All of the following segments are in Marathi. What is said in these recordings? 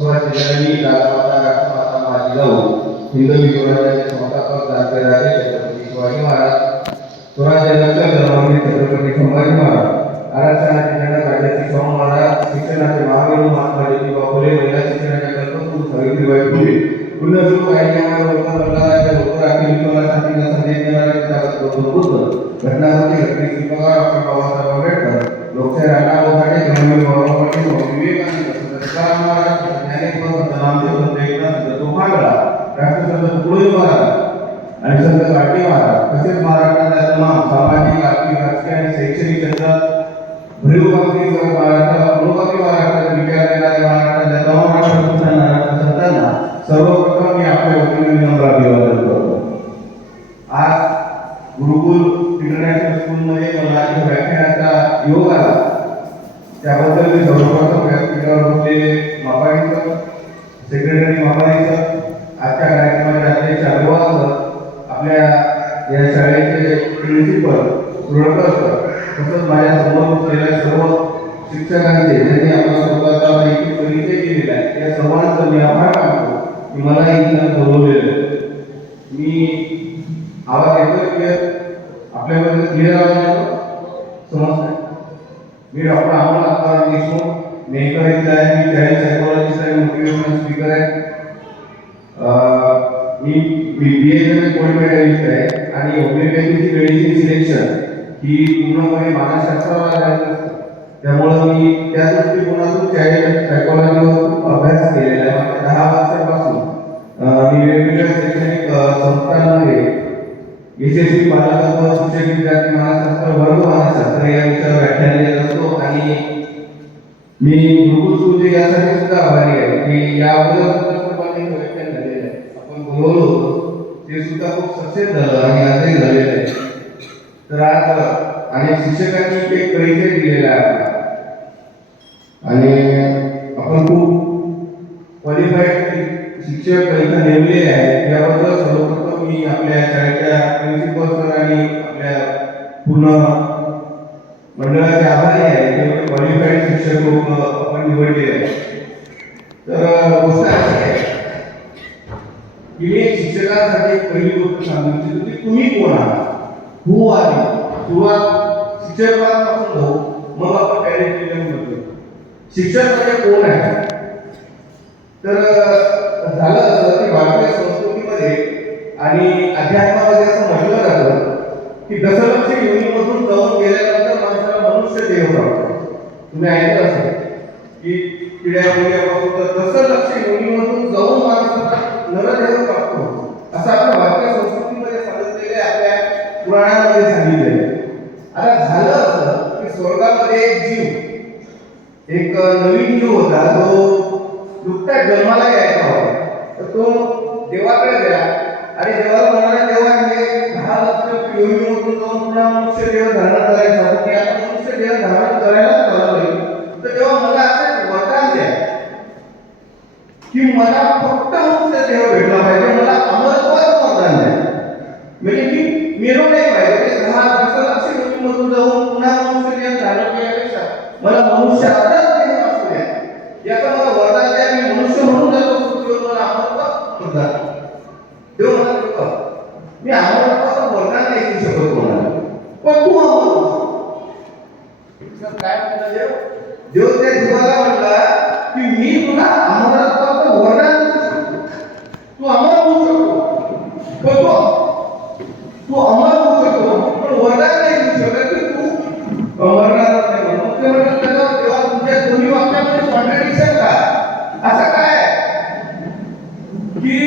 सुरुवातीला राजमाता राष्ट्रमाता माजिजाऊ हिंदवी स्वराज्याचे संस्थापक क्रांती राजे छत्रपती शिवाजी महाराज, स्वराज्य लक्षण धर्मवीर छत्रपती संभाजी महाराज, आरक्षणाचे जनक राजर्षी शाहू महाराज, शिक्षणाचे महावीर महात्मा ज्योतिबा फुले, महिला शिक्षणाच्या कल्पतरू सावित्रीबाई फुले, पुण्यश्लोक ऐकण्यामुळे लोक प्रल्हादाच्या लोक राखील विश्वाला शांतीचा संदेश देणारे पितागत गौतम बुद्ध, घटनापती घटनी शिल्पकार डॉक्टर बाबासाहेब आंबेडकर, लोकशाहीर अण्णा भाऊ धर्मवीर बाबा पाटील, स्वामी विवेकानंद, तुकाराम महाराज, ज्ञानेश्वर संत नामदेव, संत एकनाथ, संत तोफागळा, राष्ट्रसंत तुकडोजी महाराज आणि संत गाडगे महाराज, तसेच महाराष्ट्रातल्या तमाम सामाजिक, आर्थिक, राजकीय आणि शैक्षणिक क्षेत्रात भरीवकामी महाराष्ट्रात विचार देणाऱ्या महाराष्ट्रातल्या तमाम राष्ट्रपुरुषांना, राष्ट्रसंतांना सर्वप्रथम मी आपल्या वतीने विनम्र अभिवादन करतो. आज गुरुकुल इंटरनॅशनल स्कूलमध्ये मला व्याख्यानाचा योग आला, त्याबद्दल मी सर्वप्रथम व्यासपीठावर बसलेले मापाडी सर, सेक्रेटरी मापाडी सर, आजच्या कार्यक्रमाचे अध्यक्ष अभिवादन सर, आपल्या या शाळेचे प्रिन्सिपल सुरळकर सर, तसंच माझ्या समोर बसलेल्या सर्व शिक्षकांचे ज्यांनी आपला स्वतःचा एक परिचय दिलेला आहे, या सर्वांचा मी आभार मानतो की मला इथं बोलवलेलं. मी आवाज येतोय क्लिअर? आपल्यामध्ये क्लिअर आवाज येतो? समजतंय? मी डॉक्टर अमोल आत्माराम देशमुख, मेकर इथला आहे. मी चाइल्ड सायकोलॉजिस्ट आणि मोटिवेशनल स्पीकर आहे. मी BA कोल्ड आहे आणि होमिओपॅथीची मेडिसिन सिलेक्शन ही पूर्णपणे मानसशास्त्रावर आधारित असते. त्यामुळं मी त्या दृष्टिकोनातून चाइल्ड सायकोलॉजीवर खूप अभ्यास केलेला आहे. 10 वर्षापासून मी वेगवेगळ्या शैक्षणिक संस्थांमध्ये यशस्वी बालतत्व, शिक्षक विद्यार्थी मानसशास्त्र, वर्ग मानसशास्त्र या विषयावर व्याख्यान देत असतो. आणि मी गुरुकुल स्कूलचे यासाठी सुद्धा आभारी आहे की या अगोदर व्याख्यान झालेलं आहे, आपण बोलवलं होतं, ते सुद्धा खूप सक्सेस झालं आणि आजही झालेलं आहे. तर आज अनेक शिक्षकांनी एक परिचय दिलेला आहे आणि आपण खूप क्वालिफाईड शिक्षक इथं नेमले आहेत. याबद्दल सर्वप्रथम मी आपल्या शाळेच्या प्रिन्सिपल सर आणि आपल्या पूर्ण मंडळाचे आभारी आहे की एवढे क्वालिफाईड शिक्षक लोक आपण निवडलेले आहेत. तर गोष्ट अशी आहे की मी शिक्षकांसाठी पहिली गोष्ट सांगू इच्छितो की तुम्ही कोण आहात, हू आर यू. सुरुवात शिक्षकांपासून होऊ, मग आपण पॅरेंटिंग करतो. शिक्षक म्हणजे कोण आहे? तर झालं असं की भारतीय संस्कृतीमध्ये आणि अध्यात्मामध्ये असं म्हटलं जातं की दशलक्ष योनीमधून जाऊन गेल्यानंतर माणसाला मनुष्य देह प्राप्त. तुम्ही ऐकलं असेल की पिढ्या पिढ्यापासून तर दशलक्ष योनीमधून जाऊन माणसाला नरदेह प्राप्त होतो, असं आपल्या भारतीय संस्कृतीमध्ये सांगितलेले, आपल्या पुराणामध्ये सांगितलेले. आता झालं असं की स्वर्गामध्ये एक जीव, एक नवीन जीव होता, जो नुकताच जन्माला यायचा होता. तर तो देवाकडे गेला आणि देवाला म्हणाला, देवा हे 10 लक्ष योनीमधून जाऊन पुन्हा मनुष्य देह धारण करायचा, की आपण मनुष्य देह धारण करायला चाललोय, तर तेव्हा मला असं वरदान द्या की मला फक्त मनुष्य देह भेटला पाहिजे, मला अमरत्वाचं वरदान द्या. म्हणजे मी मेलो नाही पाहिजे, 10 लक्ष योनीमधून जाऊन पुन्हा मनुष्य देह धारण केल्यापेक्षा मला मनुष्य आताच देह असू द्या, याचं मला वरदान द्या. मी मनुष्य म्हणून जातो पृथ्वीवर, मला अमरत्व वरदान. देव मला देतो, मी अमरत्वाचं वरदान नाही देऊ शकत कोणाला, पण तू अमर. काय म्हणलं देव? देव त्या जीवाला म्हटला की मी तुला अमरत्वाचं वरदान देऊ शकतो, तू अमर होऊ शकतो, पण तू अमर होऊ शकतो, पण वरदान नाही देऊ शकत की तू मरणार नाही. मग ते म्हणतात तेव्हा तुमच्या दोन्ही वाक्यामध्ये कॉन्ट्रडिक्शन का? असं काय की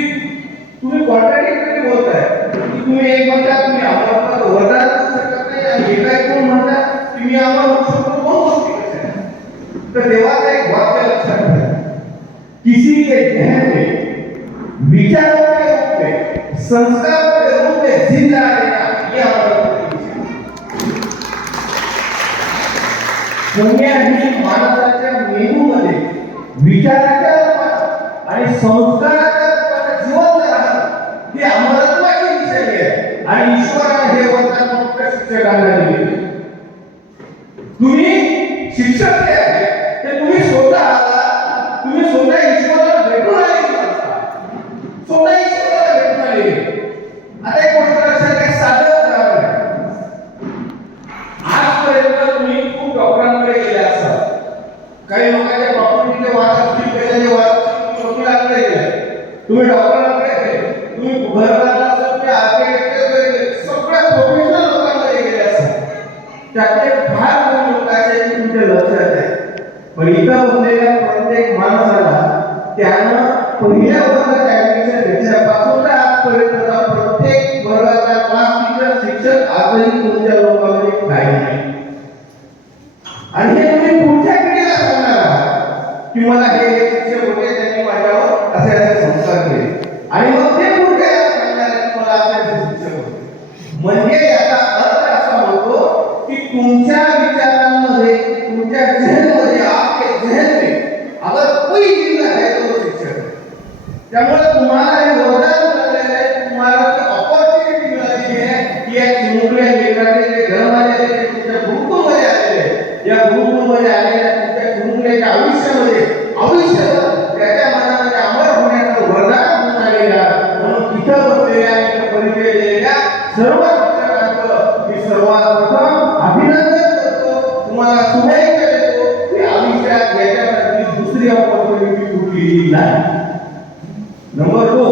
तुम्ही कॉन्ट्रडिक्टरी बोलताय की तुम्ही एक म्हणता तुम्ही अमरत्वाचं वरदान देऊ शकत नाही आणि एका कोण म्हणतात की मी अमर होऊ शकतो. दोन गोष्टी कशा आहेत? तर देवाचं एक वाक्य लक्षात ठेवा, किसी के जहन में विचारों के रूप में, संस्कार के रूप में जिंदा रहना, यह अमरत्व है. कोणत्याही माणसाच्या मेंदूमध्ये विचाराच्या रूपात आणि संस्काराच्या रूपात जिवंत राहणं हे अमरत्वाचे विषय आहे. आणि ईश्वराने हे वरदान फक्त शिक्षकांना दिले. तुम्ही शिक्षक जे आहे ते तुम्ही स्वतः ईश्वर पैशाचे वकील लागले तुम्ही डॉक्टर लागले तुम्ही घरबांधला असेल तुम्ही आर्किटेक्ट सगळ्या प्रोफेशनल लोकांमध्ये गेले असतात त्यातले फार कमी लोक असे की तुमच्या लक्षात आहे पण इथं बसलेल्या प्रत्येक माणसाला त्यानं पहिल्या वर्गात ऍडमिशन घेतल्यापासून तर आजपर्यंतचा प्रत्येक वर्गाचा क्लास टीचर शिक्षक आजही तुमच्या लोकांमध्ये काही नाही आणि हे तुम्ही पुढच्या पिढीला सांगणार आहात की मला हे शिक्षक होते त्यांनी माझ्यावर असे असे संस्कार केले आणि मग ते पुढच्या सांगणार की मला असे शिक्षक होते म्हणजे याचा अर्थ असा होतो की तुमच्या विचारांमध्ये तुमच्या जहनमध्ये आपके जहन में अगर कोई जिंदा है तो शिक्षक त्यामुळे तुम्हाला हे वरदान मिळालेलं आहे तुम्हाला अपॉर्च्युनिटी मिळालेली आहे की या चिमुकल्या लेकराचे जे जन्म आलेले ते तुमच्या गुरुकुलमध्ये आलेले या गुरुकुलमध्ये आलेल्या तुमच्या चिमुकल्याच्या आयुष्यामध्ये आयुष्यभर त्याच्या मनामध्ये अमर होण्याचं वरदान म्हणून आलेला म्हणून तिथं बसलेल्या परिचय दिलेल्या सर्व शिक्षकांचं मी सर्वात प्रथम अभिनंदन करतो तुम्हाला शुभेच्छा देतो की आयुष्यात याच्यासाठी दुसरी अपॉर्च्युनिटी कुठलीही नाही नंबर 2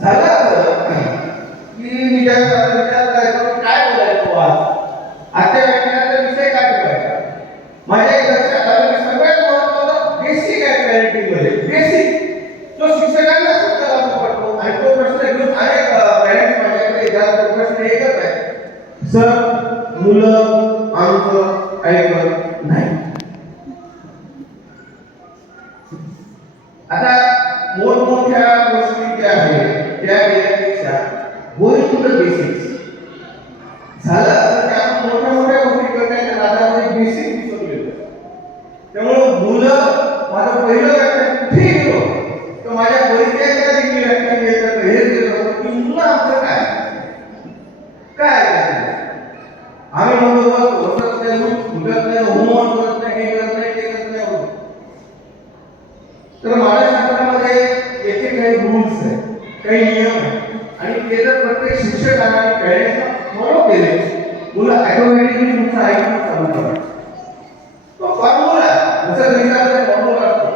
झाला की मी विचार करायचो काय बोलायचो आज आजच्या व्याख्यानाचा विषय काय ठेवायचा माझ्या लक्षात आलं की सगळ्यात महत्त्वाचं बेसिक आहे पॅरेंटिंग मध्ये बेसिक तो शिक्षकांना सुद्धा लागू पडतो आणि तो प्रश्न घेऊन अनेक पॅरेंट्स माझ्याकडे येतात प्रश्न एकच आहे सर मुलं आमचं ऐकत नाही आता मोठमोठ्या गोष्टी ज्या आहेत त्या गेल्यापेक्षा गोइंग टू द बेसिक्स झालं तर आपण मोठ्या मोठ्या गोष्टी करण्याच्या नादामध्ये बेसिक विसरलेलो त्यामुळे मुलं माझं पहिलं व्याख्यान कुठे गेलो तर माझ्या परिचयाच्या देखील व्याख्यान घेतात हे गेलो की मुलं आमचं काय आम्ही म्हणतो बसत नाही उठत नाही होमवर्क करत नाही हे करत नाही ते करत नाही तर मानसशास्त्रामध्ये याचे काही रूल्स आहेत काही नियम आहेत आणि ते जर प्रत्येक शिक्षकांना आणि पॅरेंट्सना फॉलो केले मुलं ऑटोमॅटिकली तुमचं ऐकणं चालू करतात तो फॉर्म्युला जसं गणितामध्ये फॉर्म्युला असतो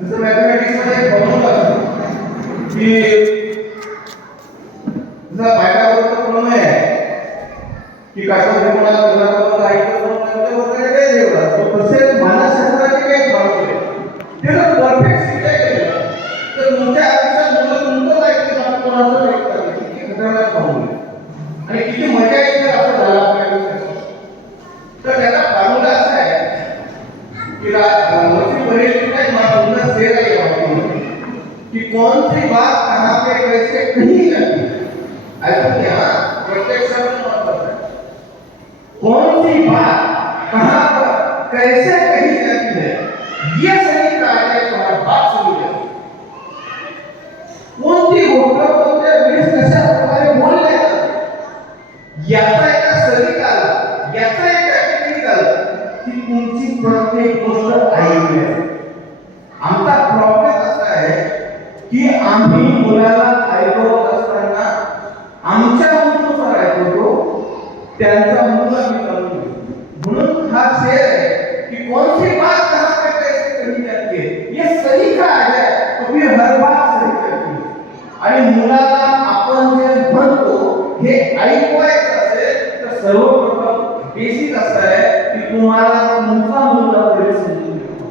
जसं मॅथमॅटिक्समध्ये फॉर्म्युला असतो की जसं पायथागोरसचा प्रमेय आहे की काटकोनाला तुला ऐकतो वगैरे वेगळं असतो तसेच मानसशास्त्राचे काही फॉर्म्युले ते जर परफेक्ट शिकले गेले तर तुमच्या आयुष्यात मुलं तुमचंच ऐकते आपण कोणाचं ऐकतात किती खतरनाक फॉर्म्युला आणि किती मजा येते असं झालं आपल्या आयुष्यात तर त्याचा फॉर्म्युला असा आहे की वसी बरेली का मामला शेर है यहाँ कि कौन सी बात कहाँ पे कैसे कहीं जाती ऐसा क्या प्रत्येक शब्द मतलब है कौन सी बात कहाँ पर कैसे कही जाती है ये सही कार्य है तुम्हारा बात सुनी जाती कोणती गोष्ट कोणत्या वेळेस कशा प्रकारे बोलले जाते याचा एका सरीकाला याचा एका टेक्निकल की तुमची प्रत्येक गोष्ट ऐकली आमचा प्रॉब्लेम असा आहे की आम्ही मुलाला ऐकवत असताना आमच्या मुलानुसार ऐकवतो त्यांचा मुलं आम्ही चालू म्हणून हा शेर है कि कौन सी बात कहाँ पे कैसे कही जाती है ये सलीका है तो फिर हर बात सही करती है आणि मुलाला आपण जे म्हणतो हे ऐकवायचं असेल तर सर्वप्रथम बेसिक असं आहे की तुम्हाला तुमचा मुलगा तरी समजून घेतो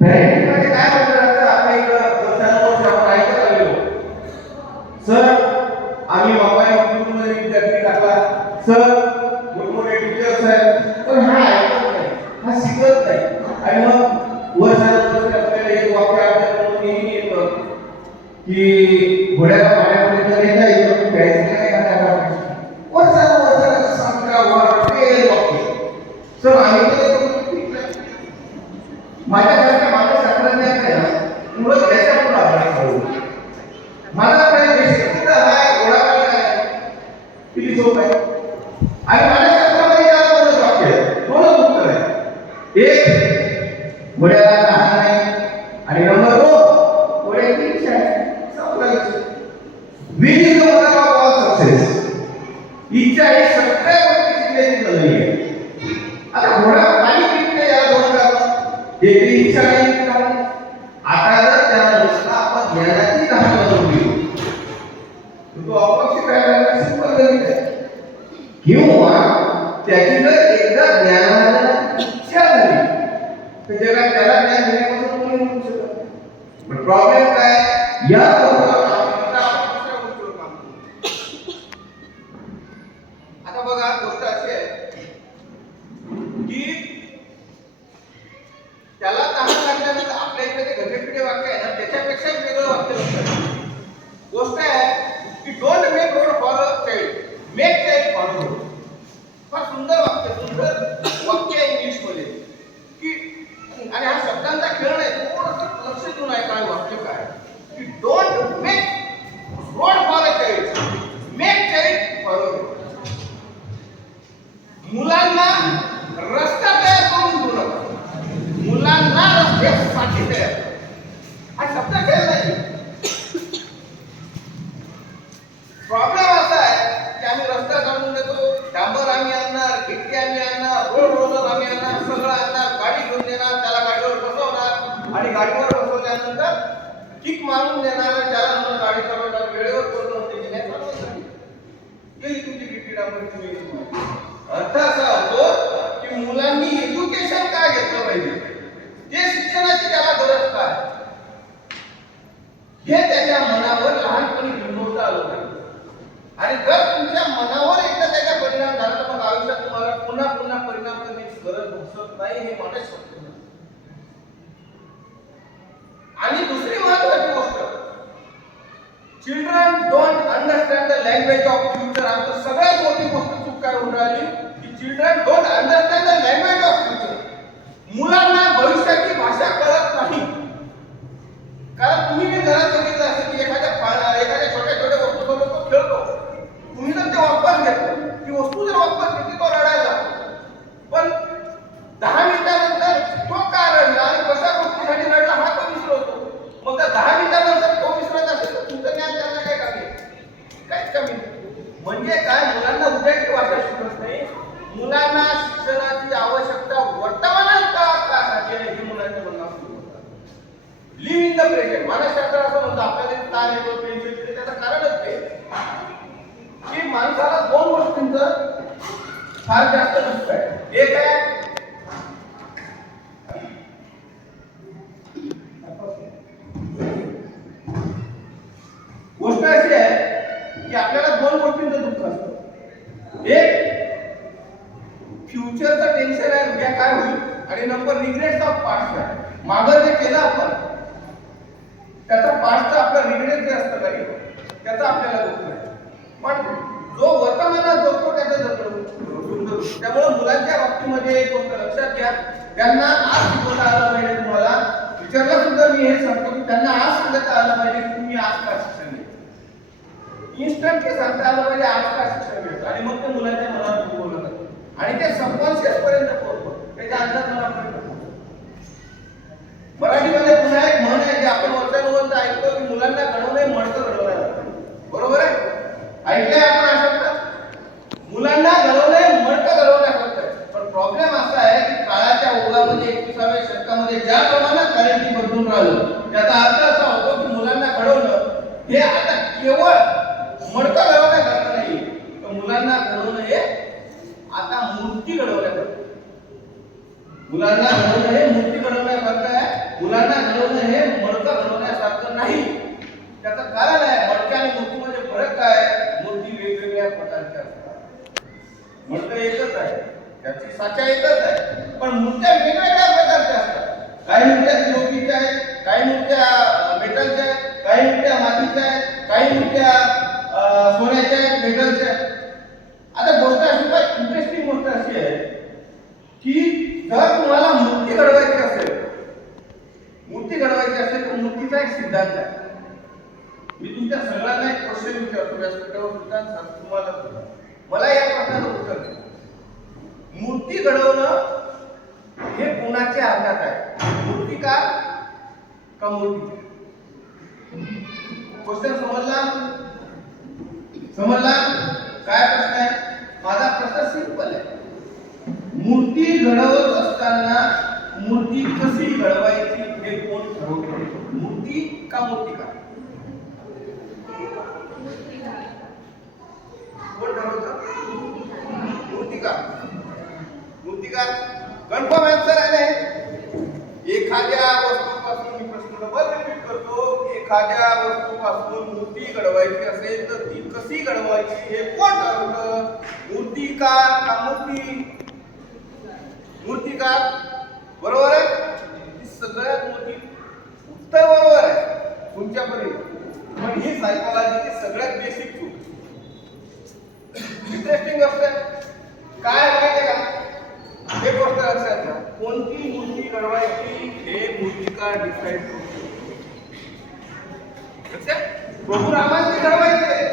पॅरेंटिंगमध्ये काय म्हणतात आपण एक वर्षानुवर्ष आपण ऐकत आलेलो सर आम्ही मोबाईल मध्ये विद्यार्थी टाकला सर मोठमोठे टीचर्स आहेत पण हा ऐकत नाही हा शिकत नाही आणि मग वर्षानुवर्ष आपल्याला एक वाक्य आपल्याला नेहमी येतं की घोड्याला पाण्यापर्यंत नेता येतं प्यायचं नाही खाण्याला वर्षानुवर्ष सांगा वाक्य सर आम्ही माझ्यासारख्या मानसशास्त्रज्ञात आहे ना मुलं त्याच्या पुढे अभ्यास करू माझा काही बेसिक आहे घोडापाणी काय किती सोप आहे आणि मानसशास्त्रामध्ये काय बोलत वाक्य दोनच उत्तर आहे एक घोड्याला तहान नाही आणि नंबर 2 घोड्याची इच्छा आहे संपलं which is the mother of all success इच्छा ही सगळ्या गोष्टी शिकण्याची झालेली आहे आता घोडा पाणी पित नाही याला 2 हे काही इच्छा नाही की कारण आता जर त्या माणसाला आपण ज्ञानाची तहान लावून दिली तर तो अपक्ष काय करायला सिंपल गणित आहे. किंवा त्याची जर एकदा ज्ञानाची इच्छा झाली तर जगात त्याला ज्ञान घेण्यापासून कोणी म्हणू शकत नाही. पण प्रॉब्लेम काय या गोष्टीवर काम करतो. आता बघा गोष्ट अशी आहे की त्याला तहान लागल्यानंतर आपल्या इकडे जे घटकपिढे वाक्य आहे ना त्याच्यापेक्षा एक वेगळं वाक्य असतं. गोष्ट आहे की don't make road for a child, make child for road. फार सुंदर वाक्य, सुंदर वाक्य आहे इंग्लिश मध्ये की आणि हा शब्दांचा खेळ नाही, थोडंसं लक्ष देऊन आहे काय वाक्य काय की don't make road for a child, make child for a road. मुलांना रस्ता तयार करून देऊ नका, मुलांना रस्त्यासाठी तयार करा. हा शब्द खेळ नाही. प्रॉब्लेम असा आहे की आम्ही रस्ता काढून देतो, डांबर आम्ही आणणार, गिट्टी आम्ही आणणार, रोलर आम्ही आणणार, सगळं आणणार, गाडी घेऊन देणार, त्याला गाडीवर बसवणार आणि गाडीवर बसवल्यानंतर किक मारून देणार, त्याला म्हणून गाडी चालवणार, वेळेवर बोलणं होते की नाही चालवणार गेली तुमची गिट्टी डांबरची वेळ. अर्थ असा होतो की मुलांनी एज्युकेशन काय घेतलं पाहिजे, जे शिक्षणाची त्याला गरज काय हे त्याच्या मनावर लहानपणी बिंबवता आलं पाहिजे. आणि जर तुमच्या मनावर एकदा त्याचा परिणाम झाला तर मग आयुष्यात तुम्हाला पुन्हा पुन्हा परिणाम करण्याची गरज भासत नाही, हे मला शक्य नाही. आणि दुसरी महत्त्वाची गोष्ट, children don't understand the language of future. आमचं सगळ्यात मोठी गोष्ट चूक काय होऊन राहिली की children don't understand the language of future. मुलांना भविष्याची भाषा कळत नाही. कारण तुम्ही मी घरात बघितलं असेल की एखाद्या छोट्या छोट्या वस्तूसोबत तो खेळतो, तुम्ही जर ते वापस घेतलं, ती वस्तू जर वापस घेतली तो रडायला लागतो. पण 10 मिनिटानंतर तो का रडला आणि कशा गोष्टीसाठी रडला हा तो विसरतो. मग त्या 10 मिनिटानंतर तो विसरत असेल तर तुमचं ज्ञान त्यांना काय कमी, काहीच कमी नाही. म्हणजे काय, मुलांना उद्याची भाषा शिकत नाही, मुलांना शिक्षणाची आवश्यकता वर्तमानात काळासाठी आहे हे मुलांच्या मनात सुरू होतात. Live in the present. मानसशास्त्र असं म्हणतं आपल्याला ताण येतो, टेन्शन येते, त्याचं कारणच ते की माणसाला दोन गोष्टींचं फार जास्त दुःख आहे. एक आहे गोष्ट अशी आहे की आपल्याला दोन गोष्टींचं दुःख असतं. एक फ्युचरचं टेन्शन आहे, उद्या काय होईल, आणि नंबर रिग्रेट्स ऑफ पास्ट आहे. मागं जे केलं आपण त्याचा पास्टचा आपला रिग्रेट जे असतं काही त्याचा आपल्याला दुःख आहे. पण जो वर्तमानात जगतो त्याचं जगणं सुंदर. त्यामुळे मुलांच्या बाबतीमध्ये एक गोष्ट लक्षात घ्या, त्यांना आज शिकवता आलं पाहिजे. तुम्हाला विचारलं सुद्धा मी हे सांगतो की त्यांना आज सांगता आलं पाहिजे की तुम्ही आज का शिक्षण घ्या. इन्स्टंटली सांगता आलं पाहिजे आज का शिक्षण घ्यायचं, आणि मग ते मुलांच्या मनात बिंबवलं जातं आणि ते सबकॉन्शियस पर्यंत पोहोचतो, त्याच्या अंतर्मनापर्यंत. मराठीमध्ये पुन्हा एक म्हण आहे जे आपण वर्षानुवर्ष ऐकतो की मुलांना घडवणे मडकं घडवलं जातं. बरोबर आहे, ऐकलंय आपण असं, मुलांना घडवणे मडकं घडवण्यासारखं आहे. पण प्रॉब्लेम असा आहे की काळाच्या ओघामध्ये 21व्या शतकामध्ये ज्या प्रमाणात काळजी बदलून राहिलं त्याचा अर्थ असा होतो की मुलांना घडवणं हे आता केवळ मडकं घडवण्यासारखं नाही, तर मुलांना घडवणं हे आता मूर्ती घडवण्यासारखं. मुलांना घडवणं हे मूर्ती घडवण्यासारखं आहे, मुलांना घडवणं हे मडकं घडवण्यासारखं नाही. त्याचं कारण आहे मडक्या आणि मूर्तीमध्ये फरक काय आहे. मूर्ती वेगवेगळ्या प्रकारच्या असतात, मडकं एकच आहे, त्याची साचा एकच आहे, पण मूर्त्या वेगवेगळ्या प्रकारच्या असतात. काही मूर्त्या पीओपीच्या आहेत, काही मूर्त्या मेटलच्या आहेत, काही मूर्त्या मातीच्या आहेत, काही मूर्त्या सोन्याच्या आहेत, मेटलच्या आहेत. आता गोष्ट अशी काय इंटरेस्टिंग गोष्ट अशी आहे की जर तुम्हाला मूर्ती घडवायची असेल, तर मूर्तीचा एक सिद्धांत आहे. मी तुमच्या सगळ्यांना एक क्वेश्चन विचारतो व्यासपीठावर सुद्धा तुम्हाला सुद्धा. मला या प्रश्नाचं उत्तर द्या. मूर्ती घडवणं हे कोणाच्या हातात आहे, मूर्तिकार का मूर्ती? क्वेश्चन समजला? काय प्रश्न आहे माझा? प्रश्न सिंपल आहे. मूर्ती घडवत असताना मूर्ती कशी का मूर्तिकार? कोण ठरवतं? मूर्तिकार. मूर्तिकार कन्फर्म आन्सर आहे. एखाद्या वस्तूपासून, मी प्रश्न डबल रिपीट करतो, एखाद्या वस्तूपासून मूर्ती घडवायची असेल तर ती कशी घडवायची हे कोण ठरवतं? मूर्तिकार का मूर्ती? मूर्तिकार. बरोबर आहे? ही सगळ्यात मोठी उत्तर बरोबर आहे तुमच्यापर्यंत. पण ही सायकोलॉजीची सगळ्यात बेसिक चूक. इंटरेस्टिंग गोष्ट आहे. काय माहिती का? एक गोष्ट लक्षात घ्या, कोणती मूर्ती घडवायची हे मूर्तिकार डिसाईड करतो. प्रभू रामाची घडवायची आहे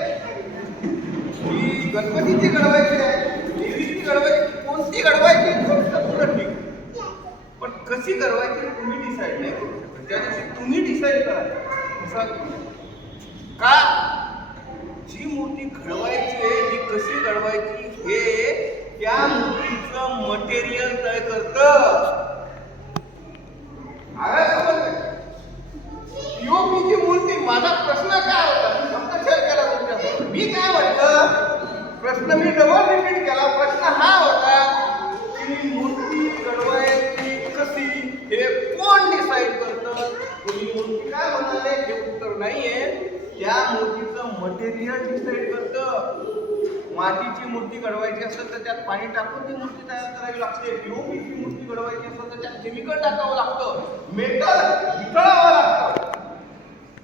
की गणपतीची घडवायची आहे, देवीची घडवायची, कोणती घडवायची पुढं ठीक, पण कशी घडवायची तुम्ही डिसाईड नाही करू शकत. त्या दिवशी तुम्ही डिसाईड करा. का जी मूर्ती घडवायची आहे ती कशी घडवायची हे त्या मूर्तीचं मटेरियल तयार करतं. पीओपीची मूर्ती, माझा प्रश्न काय होता मी फक्त शेअर केला तुमच्यासोबत. मी काय म्हटलं, प्रश्न मी डबल रिपीट केला. प्रश्न हा होता की मूर्ती घडवायची कशी हे कोण डिसाईड करतं? तुम्ही मूर्ती काय म्हणाले हे उत्तर नाहीये. त्या मूर्तीचं मटेरियल डिसाईड करतं. मातीची मूर्ती घडवायची असेल तर त्यात पाणी टाकून ती मूर्ती तयार करावी लागते. पीओपीची मूर्ती घडवायची असेल तर त्यात केमिकल टाकावं लागतं, मेटल वितळावं लागतं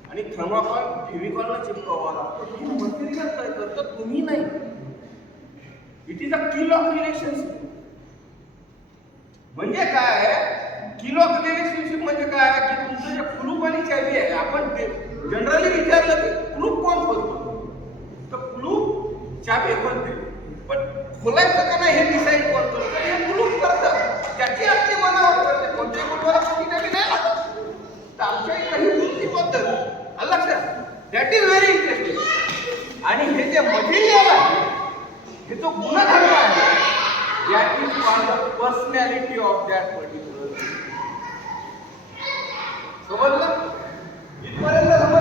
आणि थर्माकोल फेविकॉलला चिपकावं लागतं. ही मटेरियल तयार करतं, तुम्ही नाही. It is a kill of relationship. म्हणजे काय? किल ऑफ रिलेशनशिप म्हणजे काय की तुमचं जे कुलूप आणि चावी आहे, आपण जनरली विचारलं की कुलूप कोण खोलतो, तर कुलूप चावी खोलते, पण खोलायचं का नाही हे डिसाईड कोण करतं? हे कुलूप करतं. त्याची आपली बनावट करते. कोणत्याही कुलूपाला कोणती चावी नाही लागत. तर आमच्या काही मूर्ती पद्धत लक्षात, दॅट इज व्हेरी इंटरेस्टिंग. आणि हे जे मटेरियल आहे, हे जो गुणधर्म आहे, that is called the personality of that particular. समजलं? इथपर्यंत